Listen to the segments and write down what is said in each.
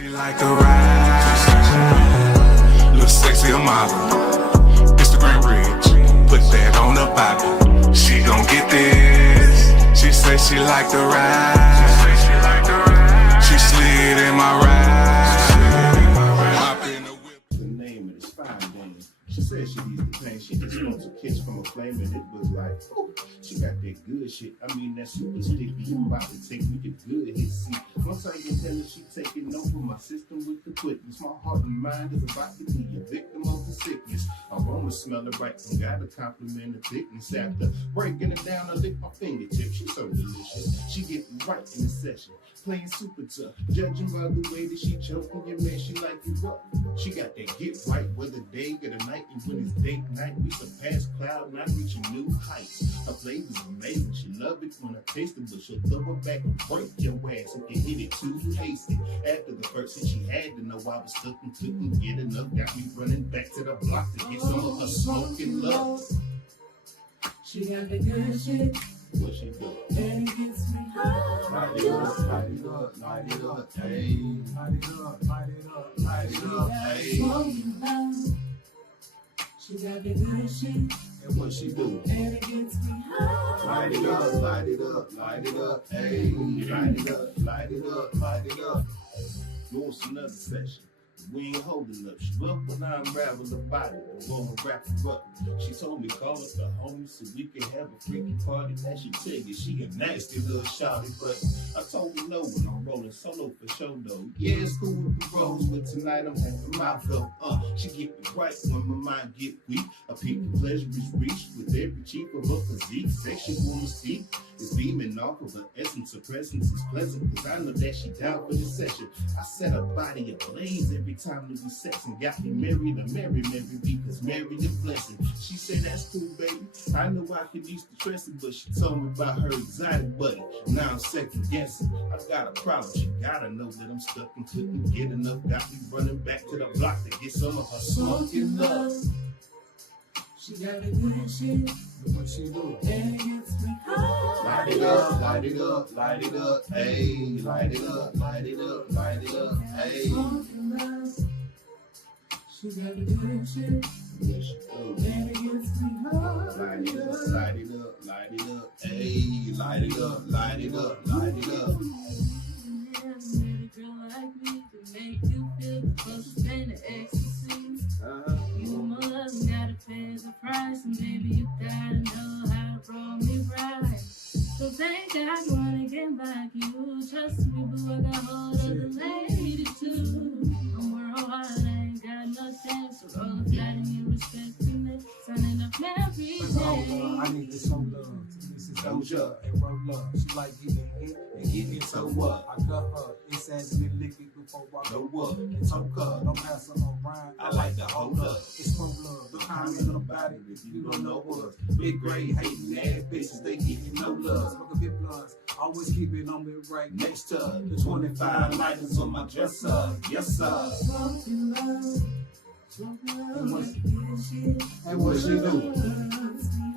She like the ride, look sexy, a model, Instagram rich, put that on the Bible. She gon' get this. She say she like the ride. She slid in my ride. Hop in the whip. The name of this fine dame. She said she needs the pain. She just wants a kiss from a flame, and it was like, ooh, she got that good shit. I mean, that super sticky. You about to take me to good hit. See, once I get tell her she taking over my system with the quickness. My heart and mind is about to be a victim of the sickness. I wanna smell it right and gotta compliment the thickness. After breaking it down, I lick my fingertips. She's so delicious. She get right in the session, playing super tough. Judging by the way that she choking your man, she like it rough. She got that get right whether day or the night. And when it's date night, we surpass cloud nine, reaching new heights. Her flavor's amazing. She love it when I taste it, but she'll throw it back and break your ass if you hit it too hasty. After the first hit, she had to know I was stuck and couldn't get enough. Got me running back to the block to get some of her smoking love. She got the good shit. What she do? And it gets me high. Light it up, light it up, light it up, hey. Light it up, light it up, light it up, hey. She got the good shit. And what she do? And it gets me high. Light it up, light it up, light it up, hey. Light it up, light it up, light it up. What's another session? We ain't holding up. She up when I unravel the body. I'm gonna wrap her up. She told me call up the homies so we can have a freaky party. That she tell you she a nasty little shawty, but I told her no when I'm rolling solo for show though. Yeah, it's cool with the rolls, but tonight I'm having my go. She get me right when my mind get weak. A peak of pleasure is reached with every cheek of her physique. Sexual mystique is beaming off of her essence. Her presence is pleasant, cause I know that she down for this session. I set her body ablaze every time we be sex and got me married to Mary because married a blessing. She said that's cool, baby. I know I could use the trusting, but she told me about her exotic buddy. Now I'm second guessing. I got a problem. She gotta know that I'm stuck and couldn't get enough. Got me running back to the block to get some of her smoking love. She got the good shit. And what she do? And it gets me high. Light it up, light it up, light it up, hey. Light it up, light it up, light it up, hey. She got the good shit. Yes, she do. And it gets me high. Light it up, light it up, light it up, hey. Light it up, light it up, light it up. Met a girl like me to make you feel the closest thing to ecstasy. You more love, gotta pay the price, and baby you gotta know how to roll me right. So thank God wanna get back you. Trust me, boo, I got hold of the lady too. I'm worldwide, I ain't got no chance. So roll a flat and you respect me. Signing up every day. I need to show love to Mrs. Doja and roll love. She like getting hit and getting so what? I got her. It's as me lick it before I go up. And toke her. Don't pass her around. I like to hold up. It's from love. The kind of little body if you don't know us. Big grade hating ass bitches, they getting no love. Smoke a bit blunts. Always keep it on me right next to her. The 25 lighters on my dresser. Yes, sir. Smoking love. And what she do?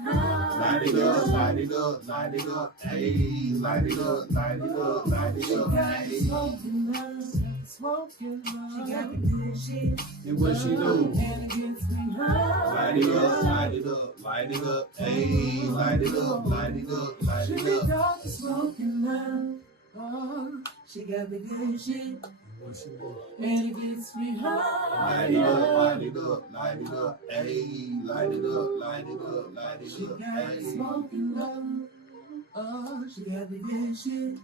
High. Light it up, light it up, light it up, hey. Light it up, light it up, light it up, hey. Smoking love. Smoking love. She got the good shit. And what she do? And it gets me high. Light it up, light it up, light it up, hey. Light it up, light it up, light She it be up. got the smoking love. Oh, she got the good shit. What she do? And it gets me high. Light it up, light it up, light it up, hey. Light it up, light it up, light it She up, got the hey. smoking love. Oh, she got the good shit.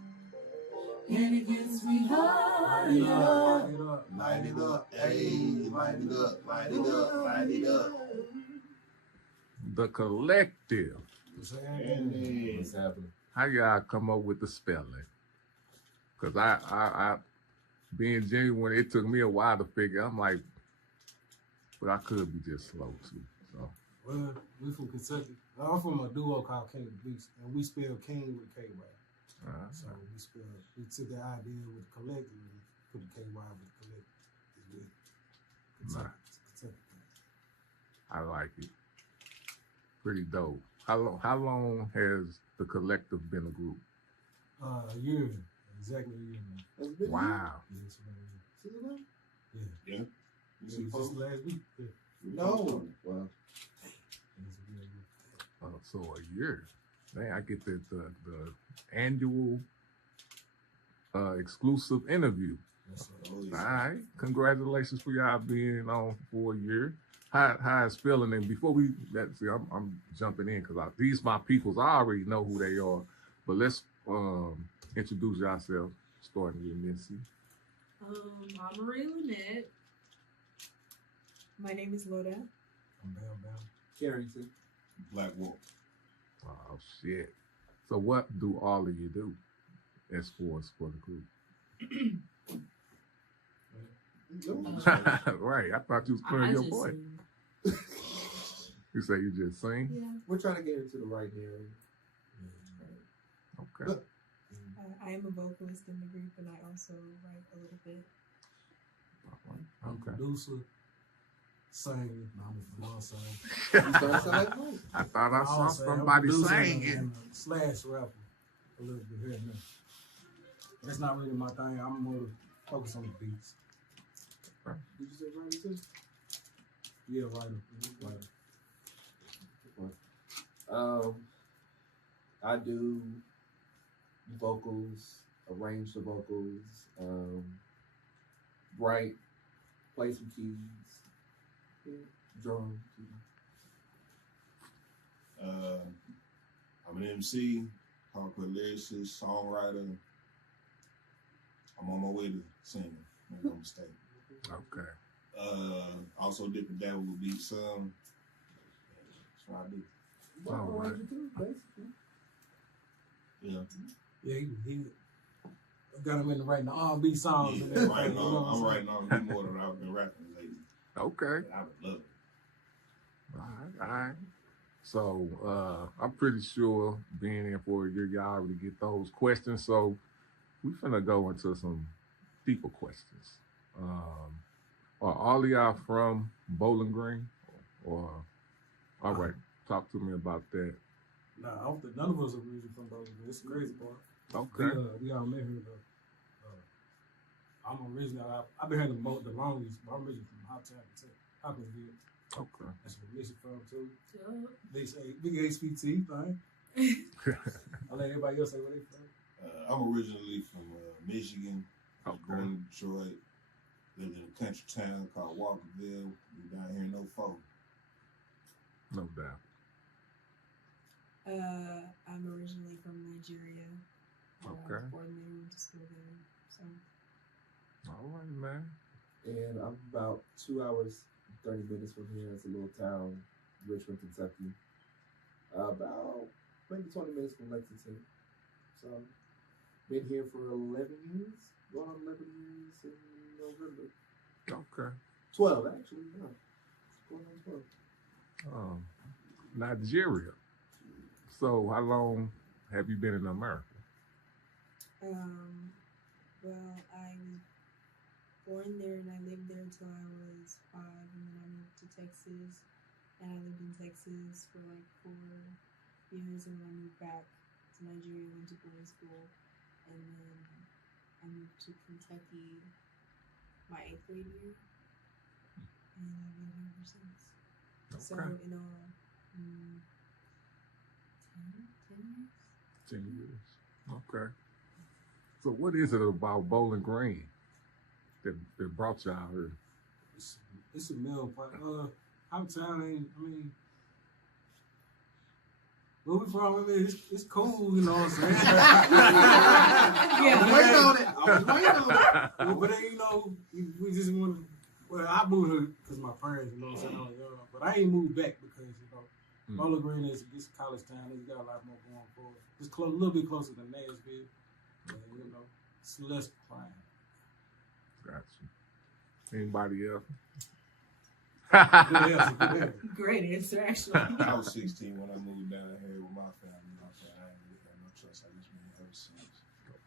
And it gets me high. Light it up. Light it up, hey. Light it up, light it up, light it up. The Kylektiv. What's happening? What's happening? How y'all come up with the spelling? Cause I being genuine, it took me a while to figure. I'm like, but I could be just slow too. So Well, we from Kentucky. I'm from a duo called King of the Beast, and we spell King with a K-Y. So we took the idea with the collective and put the KY with the collective. Nice. Kentucky. I like it. Pretty dope. How long has the Kylektiv been a group? A year, exactly a year now. Wow. Yes, man. It's a It was just last week. Yeah. No. Well, So a year. Man, I get the annual exclusive interview. Yes, sir. Oh, All yeah. right. Congratulations for y'all being on for a year. How it's feeling? And before I'm jumping in because these my peoples. I already know who they are, but let's introduce yourself, starting with Missy. I'm Marie Lynette. My name is Loda. I'm Bam. Carrington. Black Wolf. Oh shit! So what do all of you do as for the group? Right. I thought you was clearing your just voice. sing. You say you just sing? Yeah. We're trying to get into the right area. Okay. I am a vocalist in the group, and I also write a little bit. I'm a Okay. producer, singer. No, I'm a singer. You starting to sound like Mike. I thought I saw I'm saying, somebody I'm a producer saying it. and a slash rapper a little bit here and there. That's not really my thing. I'm more focused on the beats. Did you say right too? Yeah, writer. I do vocals, arrange the vocals, write, play some keys, drum. I'm an MC, hardcore lyricist, songwriter. I'm on my way to singing. Make no mistake. Okay. Also dip and dabble with beat some. That's what I do. All right. Yeah. Yeah, he got him into writing the R&B songs. Yeah, and everything, writing you know on, what I'm saying? writing on way more than I've been rapping lately. Okay. And I would love it. All right. So I'm pretty sure being in for a year, y'all already get those questions. So we finna go into some deeper questions. Are all of y'all from Bowling Green? Or all right, talk to me about that. Nah, I don't think none of us are originally from Bowling Green. It's the crazy part. Okay. We all met here though. I'm originally, I've been here the longest, but I'm originally from Hopkinsville. Okay. That's where Missy from too. Yup. They say big HPT thing. I let everybody else say where they from. I'm originally from Michigan. I was born in Detroit. Lived in a country town called Walkerville. We down here in 04. No doubt. I'm originally from Nigeria. I Okay. was born there, went to school there. So All right, man. And I'm about 2 hours, 30 minutes from here. It's a little town, Richmond, Kentucky. About maybe 20 minutes from Lexington. So, been here for 11 years. Going on 11 years in November. Okay. 12, actually. Yeah. Going on 12. Nigeria. So how long have you been in America? well, I was born there and I lived there until I was 5, and then I moved to Texas, and I lived in Texas for like 4 years, and then I moved back to Nigeria, went to boarding school, and then I moved to Kentucky my 8th grade year, and I've been here ever since. So Okay. in all, 10 years. 10 years. Okay. So what is it about Bowling Green that brought y'all here? It's a mill pot. Our town ain't, I mean, where we from, I mean, it's cool, you know what I'm saying? Yeah. I'm waiting on it. But then, you know, we just want to, well, I moved here because my parents, you know what I'm saying? But I ain't moved back because, you know, Bowling Green is this college town. It's got a lot more going for it. It's a little bit closer than Nashville. But, you know, it's less crime. Gotcha. Anybody else? Good answer, good answer. Great answer, actually. I was 16 when I moved down here with my family. I ain't really had no choice. I just been here ever since.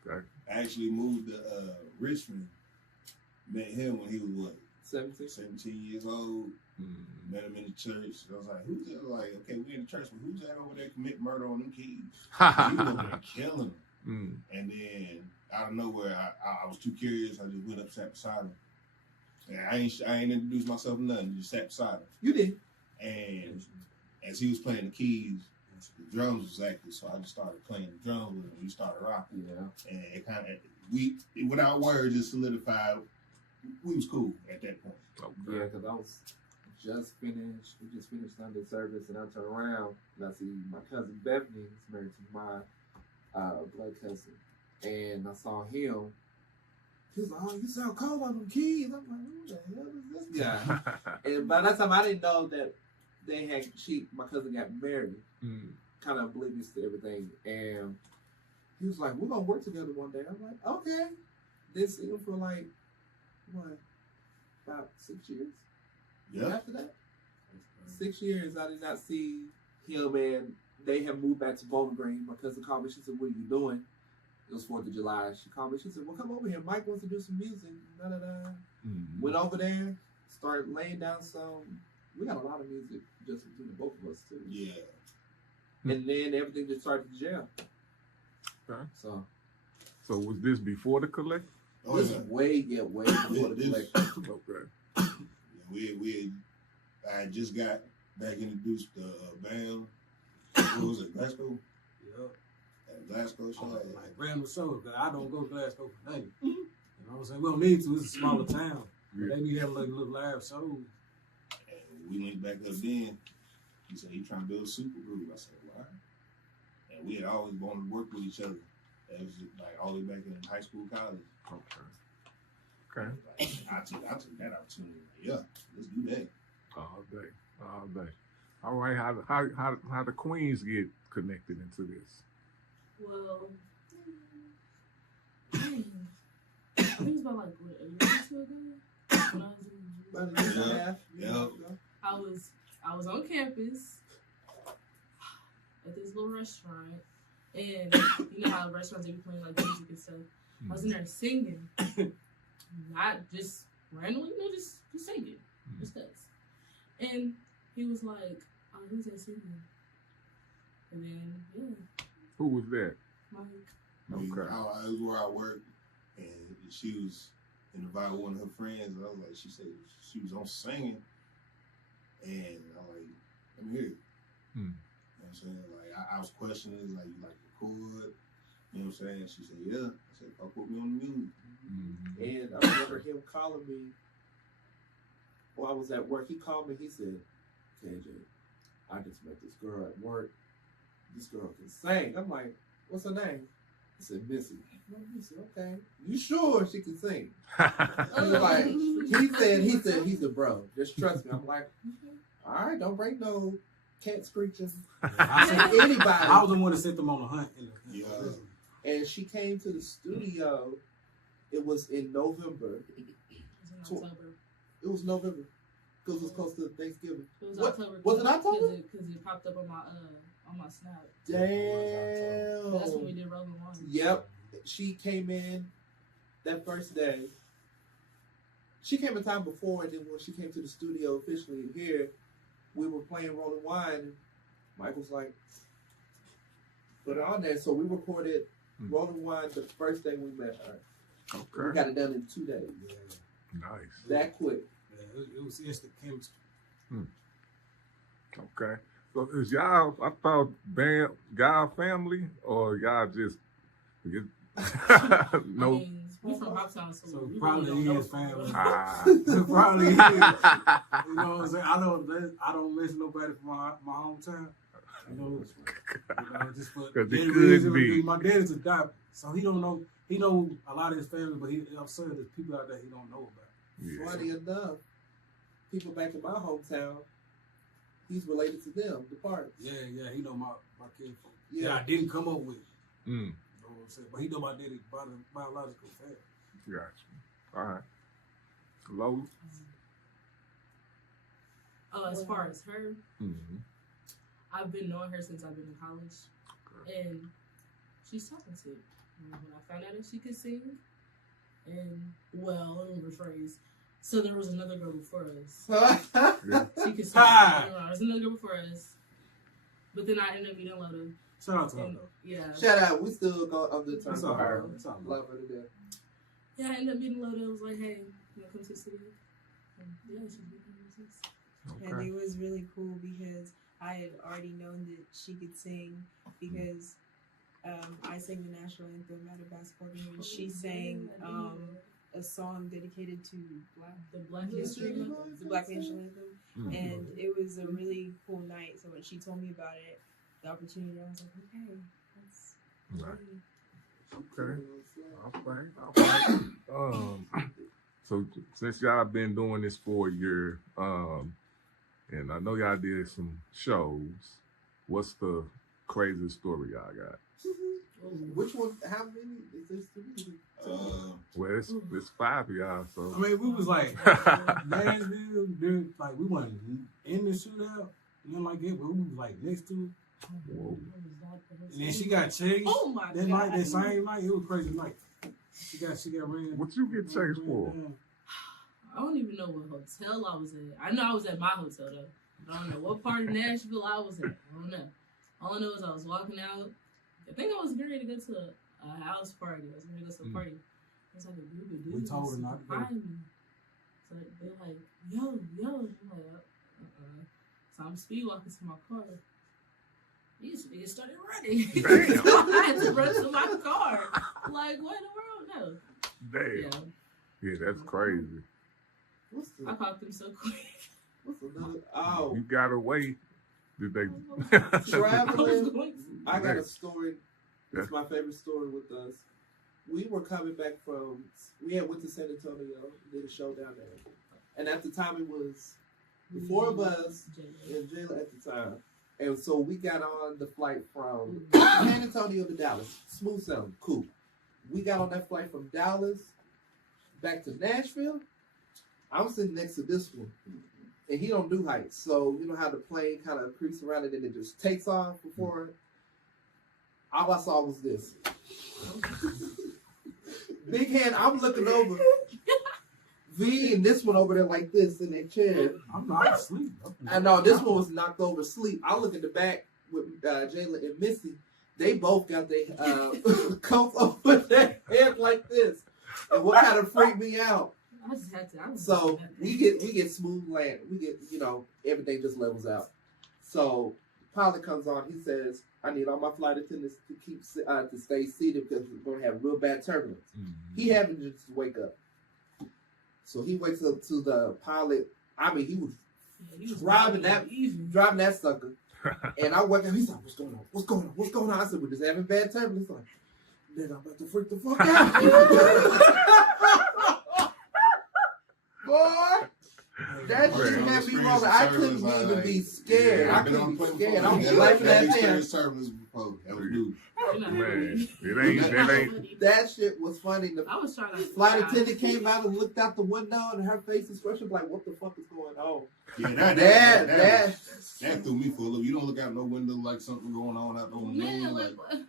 Okay. I actually moved to Richmond. Met him when he was what? 17 years old. Met him in the church. I was like, who's that? Like, okay, we in the church, but who's that over there commit murder on them kids? He was over there killing them. And then out of nowhere, I was too curious. I just went up, sat beside him. And I ain't introduced myself to nothing. Just sat beside him. You did. And as he was playing the keys, the drums was active, so I just started playing the drums with him. We started rocking. Yeah. And it kind of, without words, just solidified. We was cool at that point. Okay. Yeah, because I was just finished. We just finished Sunday service, and I turn around and I see my cousin Bethany is married to my blood cousin, and I saw him. He was like, "Oh, you sound cold on them keys." I'm like, "Who the hell is this guy?" And by that time, I didn't know that my cousin got married. Kind of oblivious to everything, and he was like, "We're gonna work together one day." I'm like, "Okay." Didn't see him for like what, about 6 years. Yeah. After that, 6 years, I did not see him, and they have moved back to Bowling Green. My cousin called me. She said, "What are you doing?" It was 4th of July. She called me. She said, "Well, come over here. Mike wants to do some music." Da, da, da. Went over there, started laying down some. We got a lot of music just between the both of us too. Yeah. And then everything just started to jam. Okay. So was this before the Kylektiv? Oh, this yeah. way before the collection. Okay. I just got back introduced to band. What was it, Glasgow? Yeah. At Glasgow show. Like random shows, because I don't go to Glasgow for nothing. You know what I'm saying? We don't need to. It's a smaller town. Yeah. They be having like little live shows. And we linked back up then. He said he trying to build a super group. I said, why? And we had always wanted to work with each other. That was like all the way back in high school, college. Okay. Like, I took that opportunity. Yeah, let's do that. All day. All right. How the Queens get connected into this? Well, I think it was about like what, a year or two ago. When I was in About a year and a half. Yeah. I was on campus at this little restaurant, and you know how restaurants they be playing like music and stuff. I was in there singing, not just randomly, you know, just singing, just cause. And he was like, "Oh, who's that singing?" And then Who was that? Mike. Okay. It was where I worked, and she was invited one of her friends. And I was like, she said she was on singing, and I'm like, let me hear it. You know what I'm saying? Like I was questioning, like, you like record? You know what I'm saying? She said, yeah. I said, "I'll put me on the music." And I remember him calling me while I was at work. He called me. He said, "KJ, I just met this girl at work. This girl can sing." I'm like, "What's her name?" He said, "Missy." He said, "Okay. You sure she can sing?" He was like, he said, "Bro, just trust me." I'm like, "All right, don't break no cat screeching." I said, "Anybody." I was the one that sent them on the hunt. Yeah. And she came to the studio. It was in November. It was in October. It was November because it was close to Thanksgiving. It was What? October. Was it October? Because it popped up on my snap. Damn. That's when we did Rolling One. Yep. She came in that first day. She came a time before, and then when she came to the studio officially here, we were playing Rolling Wine. And Mike was like, "Put it on there." So we recorded Rolling Wine the first day we met her. Okay. We got it done in 2 days. Nice. That quick. Yeah, it was instant chemistry. Okay. So is y'all, I thought y'all family, or y'all just I no? mean, we from Hoptown, so we probably really don't know is family. Ah. Probably is. You know what I'm saying? I don't miss nobody from my hometown. You know, just for 'Cause it that could reason, be. My dad's a doctor, so he don't know. He know a lot of his family, but I'm sure there's people out there he don't know about. Yeah. Funny enough, people back in my hometown, he's related to them, the Parks. Yeah, he know my kid. Yeah. Yeah, I didn't come up with. Mm. You know what I'm saying? But he know my daddy's biological family. Gotcha. All right. Lola? As far as her, Mm-hmm. I've been knowing her since I've been in college, and she's talented. When I found out that she could sing, and well, let me rephrase. So there was another girl before us. Yeah. She could sing. There was another girl before us, but then I ended up meeting Loda. Shout out to her And, though. yeah. Shout out, we still go on the terms That's of all her. right. That's all right. Love her to death. Yeah, I ended up meeting Loda. I was like, hey, you want to come to the studio? Yeah, she's been And Okay. it was really cool because I had already known that she could sing because I sang the national anthem at a basketball game and she sang a song dedicated to the Black History Month. the Black National Anthem. Mm. And it was a really cool night. So when she told me about it, the opportunity, I was like, okay, that's Right. really Okay. All right. So since y'all been doing this for a year, and I know y'all did some shows, what's the craziest story y'all got? Which one? How many? Is this three? Well, it's 5 of y'all, so I mean, we was like Nashville, dude, like we wasn't in the shootout, nothing like that, but we was like next to it. whoa. And then she got chased. Oh my That god! night, that same night, it was crazy night. She got ran. What you get chased for? I don't even know what hotel I was at. I know I was at my hotel though. I don't know what part of Nashville I was at. I don't know. All I know is I was walking out. I think I was getting ready to go to a house party. I was going to go to a party. It's like a group of dudes. We told her not to go. behind me. So they're like, yo. I'm like, So I'm speed walking to my car. These niggas started running. Damn. So I had to run to my car. Like, what in the world? No. Damn. Yeah, that's crazy. What's I the? caught them so quick. What's another? Oh, You got away. Did they? I was traveling. going I got a story. It's my favorite story with us. We were coming back from. We had went to San Antonio, did a show down there, and at the time it was the four of us and Jayla at the time, and so we got on the flight from San Antonio to Dallas. Smooth sailing, cool. We got on that flight from Dallas back to Nashville. I'm sitting next to this one, and he don't do heights, so you know how the plane kind of creeps around and then it just takes off before. All I saw was this. Big hand, I'm looking over. V and this one over there like this in their chair. I'm not asleep. I know this one was knocked over asleep. I look in the back with Jayla and Missy. They both got their coats over their head like this. And what kind of freaked me out? I just had to. So we get smooth land. We get, everything just levels out. So pilot comes on. He says, "I need all my flight attendants to keep to stay seated because we're gonna have real bad turbulence." He happened to just wake up. So he wakes up to the pilot. I mean, he was driving that sucker. And I wake up. He's like, "What's going on? What's going on? What's going on?" I said, "We're just having bad turbulence." Like, then I'm about to freak the fuck out. Boy, that shit had me rolling. I couldn't even be scared. I couldn't be scared. I was laughing at them. Man, it ain't. That shit was funny. The I was trying to. flight attendant came out and looked out the window, and her face expression like, "What the fuck is going on?" Yeah, That that threw me for a loop. You don't look out no window like something going on out the window. Man, like, what?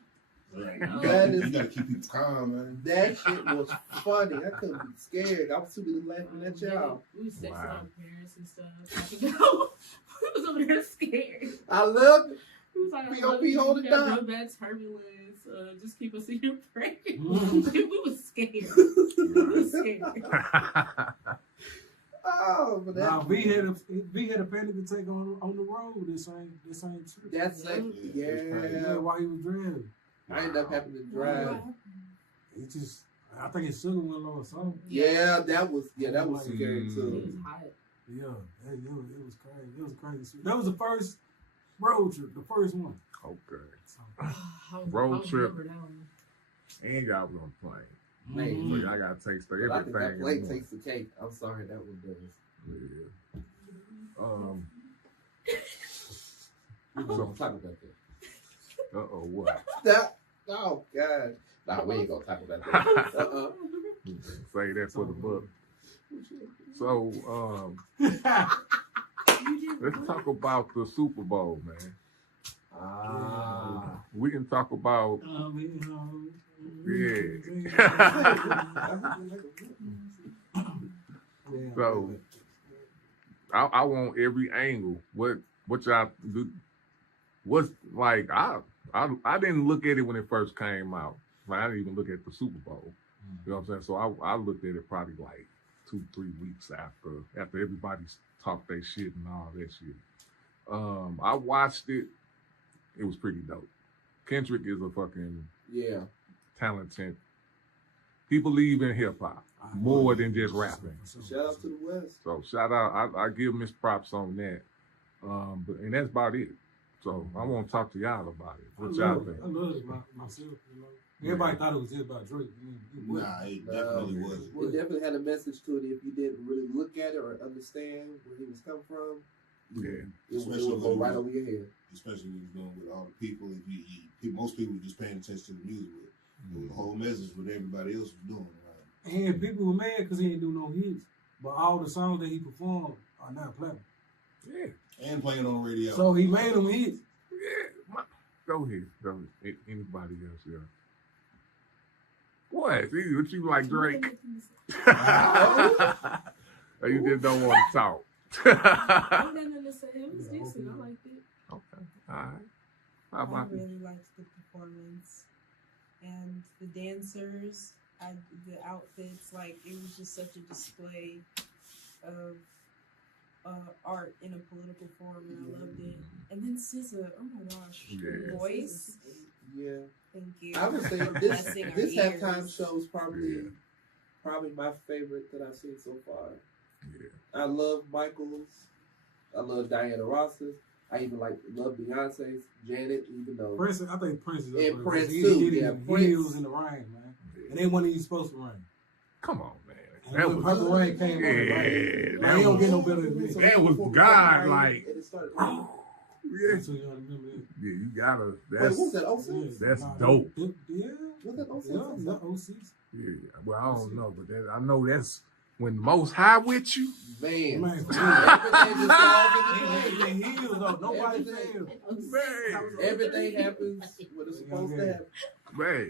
Right. That You is- gotta keep people calm, man. that shit was funny. I couldn't be scared. I was too busy laughing at y'all. We was texting Wow. our parents and stuff. We was over there scared. I loved it. He was like, POP, hold it down. Real bad turbulence. Just keep us in your prayers. We was scared. We was scared. Oh, but Nah, that, we had a panic attack on the road. This ain't true. that's like, Yeah, yeah. while he was driving. I ended up having to drive. It just, I think his sugar went low or something. Yeah, that was scary It was too. hot. Yeah, it was crazy. It was crazy. That was the first road trip, the first one. Okay. So, Road trip. remember that one. And y'all was on the plane. Man, So y'all got to taste but I think that everything. plate in one. takes the cake. I'm sorry, that one does. Yeah. We're gonna talk about that. What? That, oh god. Nah, we ain't gonna talk about that. Say that for the book. So, let's talk about the Super Bowl, man. We can talk about, So, I want every angle. What y'all do? What's like? I didn't look at it when it first came out. Like, I didn't even look at the Super Bowl. You know what I'm saying? So I looked at it probably like 2-3 weeks after everybody's talked their shit and all that shit. I watched it. It was pretty dope. Kendrick is a fucking talented. He believes in hip hop more than just rapping. Shout out to the West. So shout out. I give him his props on that. And that's about it. So I want to talk to y'all about it. What y'all think? I love it myself. You know? Everybody thought it was just about Drake. Nah, it definitely wasn't. It definitely had a message to it if you didn't really look at it or understand where he was coming from. Yeah. It would go right over your head. Especially when you're doing with all the people. Most people were just paying attention to the music with it. The whole message what everybody else was doing. Right? And people were mad because he didn't do no hits. But all the songs that he performed are now platinum. Yeah. And playing on the radio. So he made them hits. Yeah. Go ahead. Anybody else? Yeah. What? What you like, Drake? Or you just don't want to talk? I didn't say it was decent. I liked it. Okay. All right. How I about you? really liked the performance and the dancers. The outfits, like it was just such a display of art in a political form, and I loved it. And then SZA, oh my gosh, her Yeah. voice. Yeah. Thank you. I would say Blessing our this halftime ears. show is probably my favorite that I've seen so far. Yeah. I love Michael's. I love Diana Ross's. I even love Beyonce's, Janet, even though Prince, I think Prince is up And there. Prince He too, did it yeah, in Prince. heels in the rain, man. And they wasn't even supposed to rain. Come on, man. And That when was Purple Rain came on, yeah. man, he don't get no better than this. That was God, like. And it started Yeah. So you gotta remember that. Yeah, you gotta. Wait, That's what was that? 06? that's Nah, dope. Yeah. Was that 06? Yeah, that 06. Yeah. Well, I don't know, but I know that's when the Most High with you. Man. Man, Everything just falls into place. in heels though, nobody Everything. failed. Man. Everything happens when it's supposed to happen. Man.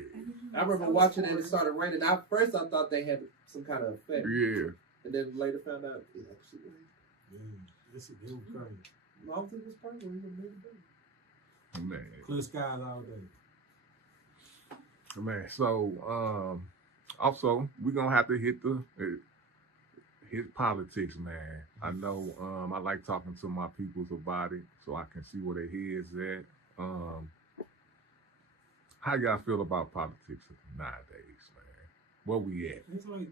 I remember watching it and it started raining. At first, I thought they had some kind of effect. Yeah. And then later found out it actually rained. Yeah, this is crazy. I don't think it was purple. It was made it. Man. Clear skies all day. Man. So, also we're gonna have to hit politics, man. I know. I like talking to my peoples about it, so I can see where their heads at. How y'all feel about politics nowadays, man? Where we at? It's like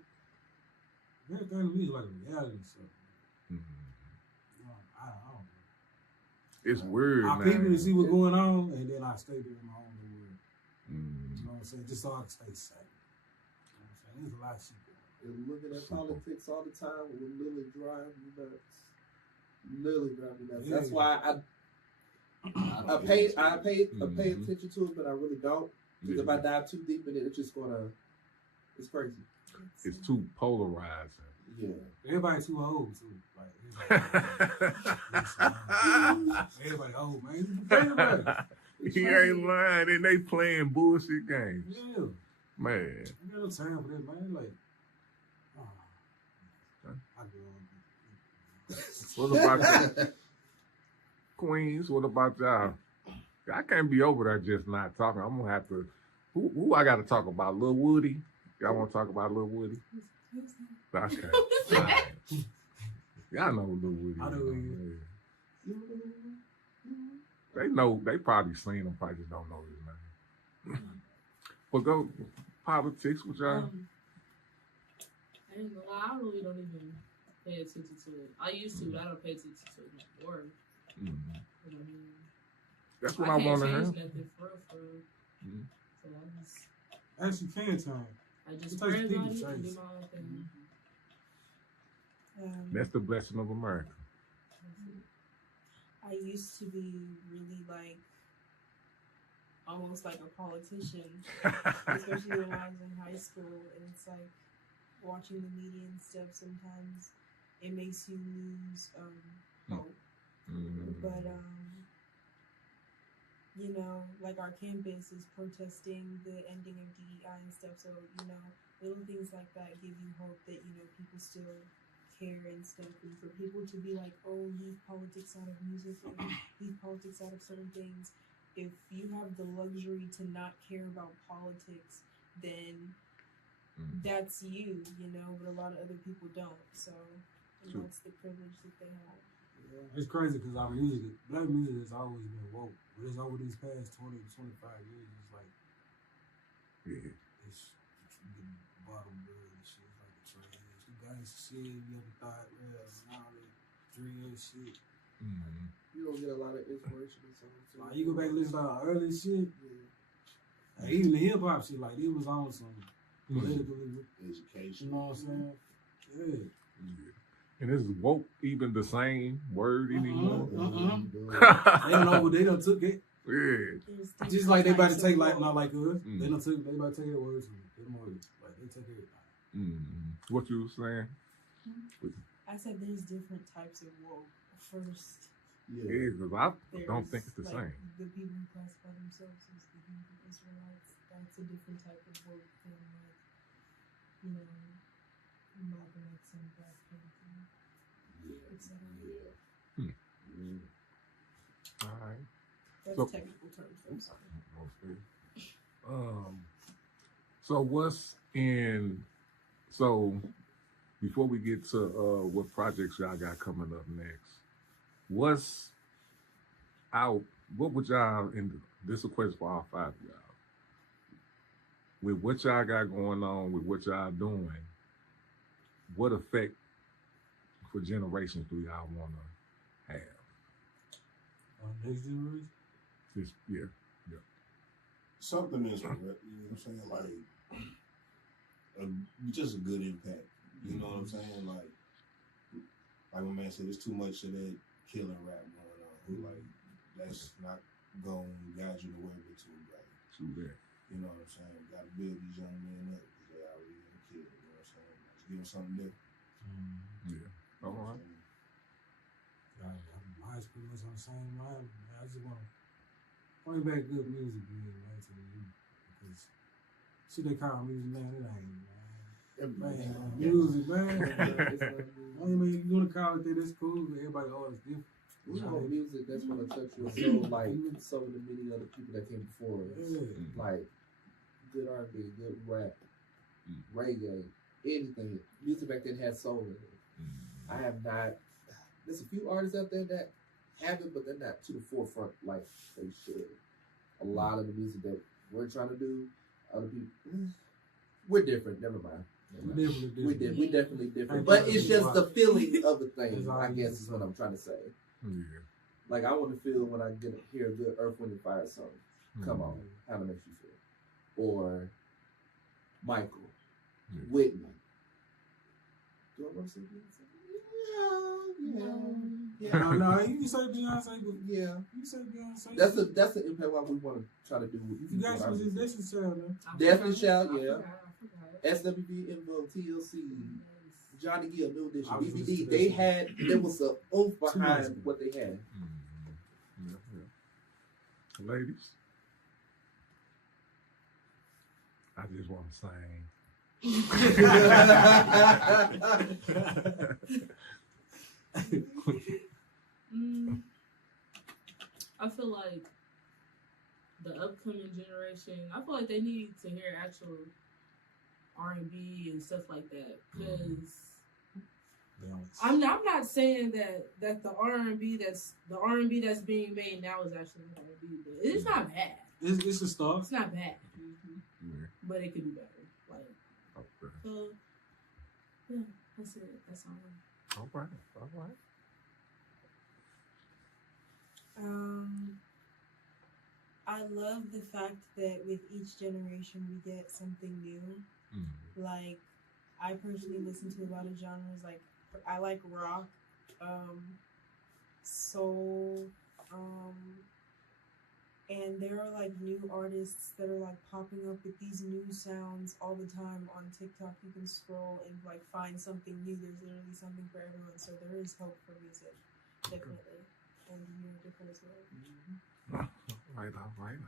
everything to me is like a reality show. I don't know. It's weird, I man. people to see what's going on, and then I stay there in my own little world. You know what I'm saying? Just so I can stay safe. You know what I'm saying? There's a lot of shit going on. And looking at politics all the time will literally drive me nuts. Literally drive me nuts. Yeah. That's why I pay attention to it, but I really don't. Because if I dive too deep in it, it's crazy. It's too polarizing. Yeah. Everybody too old too. Like everybody old, man. Everybody. He ain't lying, and they playing bullshit games. Yeah. Man. I got no time for that, man. Like, I go on. What about y'all? Queens, what about y'all? I can't be over there just not talking. I'm gonna have to. Who I got to talk about? Lil Woody? Y'all want to talk about Lil Woody? Okay. Right. Y'all know who Lil Woody is. I know who he is. They know. They probably seen him. Probably just don't know his name. But go politics with y'all. I ain't gonna lie, I really don't even pay attention to it. I used to, but I don't pay attention to it anymore. That's what I want to hear. I can't change nothing for real. So I Actually, can time. just It pray takes people about it to and do change. my own thing. That's the blessing of America. I used to be really almost like a politician, especially when I was in high school. And it's like watching the media and stuff. Sometimes it makes you lose hope. But like our campus is protesting the ending of DEI and stuff. So little things like that give you hope that people still care and stuff. And for people to be like, oh, leave politics out of music, or leave politics out of certain things. If you have the luxury to not care about politics, then that's you, you know, but a lot of other people don't. So and True. that's the privilege that they have. It's crazy because our music, black music has always been woke. But it's over these past 20 to 25 years, it's like, it's the bottom bird and shit. It's like the trash. The gangsta shit, you ever thought, real, and all that drill shit. You don't get a lot of inspirational songs. Too. Like, you go back and listen to our early shit. Yeah. Like, even the hip hop shit, like, it was on some political Education. You know what I'm saying? Yeah. And is woke even the same word anymore? They don't know what they done took it. Yeah. Just like they about to take like not like us. They about to take their words from them words. Like they take everything. What you were saying? I said there's different types of woke. First, Yeah, because I don't think it's the like, same. The people who classify themselves as the Hebrew Israelites, that's a different type of woke than like, you know, Malcolm X and Black Panther, etc. All right. That's So- technical terms. I'm sorry. So what's in? So before we get to what projects y'all got coming up next, what's out? What would y'all? And this is a question for all five of y'all. With what y'all got going on, with what y'all doing, what effect for generations do y'all want to have? Next generation. Just Something is, you know what I'm saying? Like, just a good impact. You know what I'm saying? Like my man said, there's too much of that killing rap going on. Like, that's not going to guide you nowhere but to right. to that. You know what I'm saying? Got to build these young men up because they already been killed. You know what I'm saying? Just give them something different. Yeah. All right. Mine's pretty much on the same line. I just want to bring back good music, man, to the youth. Because shit they call music, man, it ain't, man. Music, man. I mean, you want to call it that, that's cool, but everybody always different. You know, music that's gonna touch your soul, like so many other people that came before us. Like good R&B, good rap, reggae, anything. Music back then had soul in it. I have not. There's a few artists out there that have it, but they're not to the forefront like they should. A lot of the music that we're trying to do, other people, we're different. Never mind. We definitely different. But it's just the feeling of the thing, I guess is what I'm trying to say. Yeah. Like I want to feel when I hear a good Earth, Wind, and Fire song. Come on, how it makes you feel. Or Michael, Whitney. Do I want to say Beyonce? Yeah. No, you can say Beyonce, but Yeah. you say Beyonce. That's the impact what we want to try to do with You guys was just Destiny Child, man. Definitely Shout, I yeah. forgot. SWV, Invo, TLC, Johnny Gill, New Edition, I was BBD. listening to They that had, there was a oomph months behind ago. what they had. Ladies, I just want to sing. I feel like the upcoming generation, I feel like they need to hear actual R&B and stuff like that. Because I'm not saying that the R&B that's being made now is actually R&B, but it's not bad. It's a start. It's not bad, Yeah. but it could be better. Like, Okay. so yeah, that's it. That's all. All right. All right. I love the fact that with each generation we get something new. Like, I personally listen to a lot of genres. Like, I like rock, soul, and there are like new artists that are like popping up with these new sounds all the time on TikTok. You can scroll and like find something new. There's literally something for everyone. So there is hope for music, definitely, and you're different as well. All right.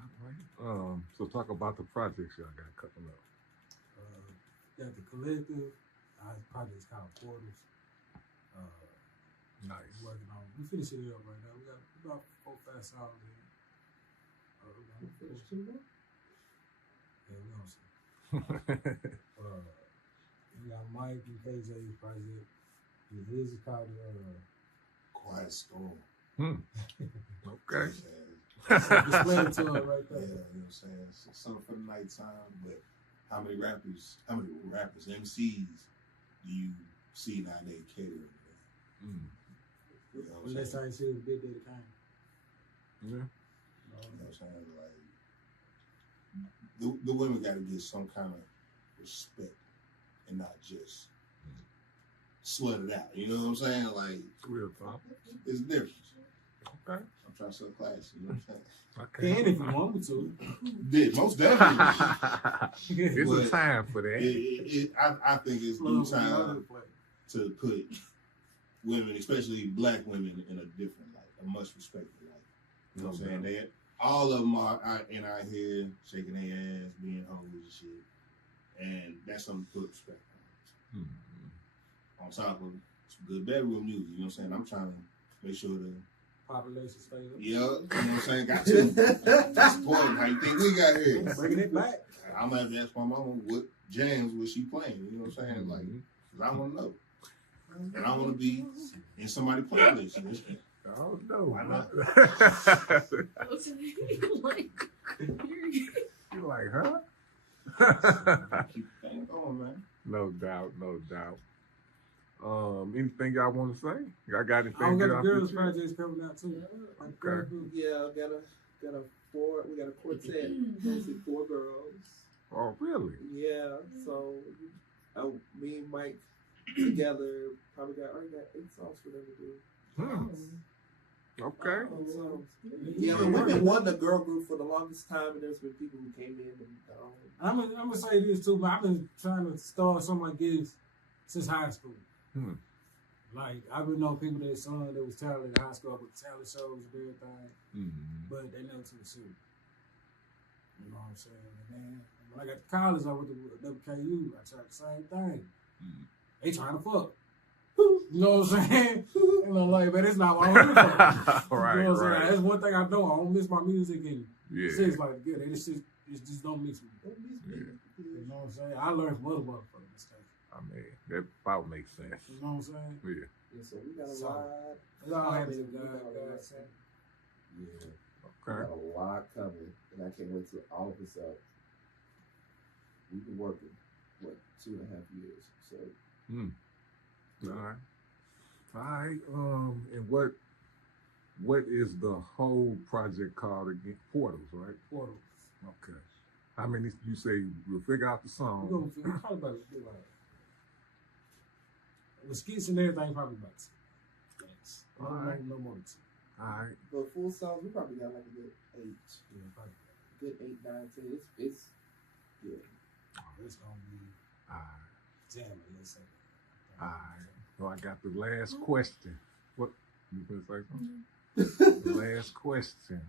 So talk about the projects y'all got coming up. Got the Kylektiv. Our project's called Portals. Nice. Working on. We finishing it up right now. We got about 4-5 songs in. Finish two more? Yeah, we on some. We got Mike and KJ's project. His is called Quiet Storm. Okay. Explain it to her right Yeah, there. you know what I'm saying? So, something for the nighttime, but how many rappers, MCs do you see nowadays catering to that? You know what I'm Unless saying? I see a big day kind. Yeah. You know what I'm saying? Like, the women got to get some kind of respect and not just slut it out. You know what I'm saying? Like, Real talk. it's different. Okay. I'm trying to sell class. You know what I'm saying? Okay. Can if you want me to. Did most definitely. It's a But time for that. I think it's due time to put women, especially black women, in a different light, a much respected light. You know what I'm saying? They, all of them are out here shaking their ass, being hoes and shit. And that's something to put respect on. On top of some good bedroom music, you know what I'm saying? I'm trying to make sure the Population stay up. yeah, you know what I'm saying? Got to. That's important. How you think we got here? Bringing it back. I'm gonna have to ask my mama what jams was she playing. You know what I'm saying? Like, 'cause I want to know, and I want to be in somebody's playlist. Oh no! Why not? You like, huh? Keep the thing going, man. No doubt, no doubt. Anything y'all want to say? Y'all got anything? I got get the off girls' your chest? projects coming out too. Okay. Yeah, got a we got a quartet, mostly 4 girls. Oh, really? Yeah, so me and Mike together already got 8 songs for them to do. Okay. Yeah, but we've been wanting a girl group for the longest time, and there's been people who came in and I'm gonna say this too, but I've been trying to start some of my gigs since high school. Like I've been knowing people that that was talented in high school with talent shows and everything, but they never took it serious. You know what I'm saying? And then when I got to college, I went to WKU. I tried the same thing. They trying to fuck. You know what I'm saying? And I'm like, man, it's not what I'm here for. Right, You know what I'm saying? right. That's one thing I know. I don't miss my music and Yeah. shit's like good. It just don't mix me. Yeah. You know what I'm saying? I learned from other motherfuckers' mistakes. I mean, that about makes sense. You know what I'm saying? Yeah. so we got a So, lot. It's all hands to We God. got a God lot. said. Yeah, we Okay. got a lot coming, and I can't wait till all of us up. We've been working 2.5 years, so All right. All right. And what is the whole project called again? Portals, right? Portals. Okay. How many you say you'll figure out the We're song? gonna probably about with skits and everything, probably about 2. All right. No more than 2. All right. but full songs we probably got like a good 8, Yeah, probably. good 8, 9, 10. It's good. Oh, it's gonna be All right. jamming. Let's say. All right. So I got the last question. What you gonna say something? The last question.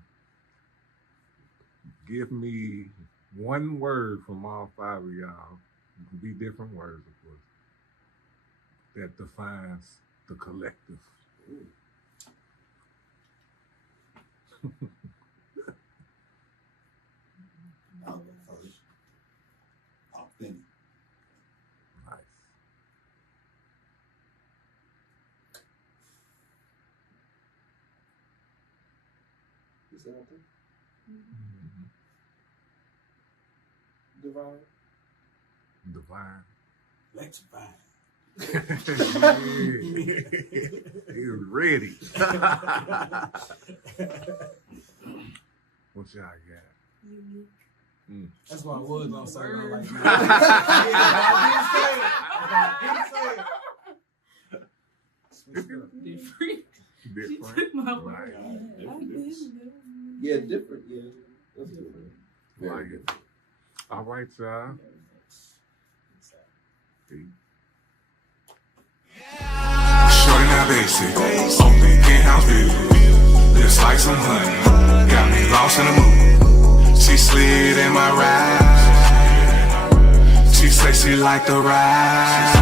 Give me one word from all 5 of y'all. It can be different words, of course, that defines the collective. I'll go first. Authentic. Nice. You said something? Mm-hmm. Divine. Divine. Electrifying. He was ready. What y'all got? Unique. That's why I was gonna say. I like Word. that. Different. She Different. took my Right. word. Yeah, I did. Yeah, different. Yeah, that's different. Like it. All right, y'all. Peace. Shorty not basic, only in-house music. Just like some honey, got me lost in the mood. She slid in my ride. She say she like the ride.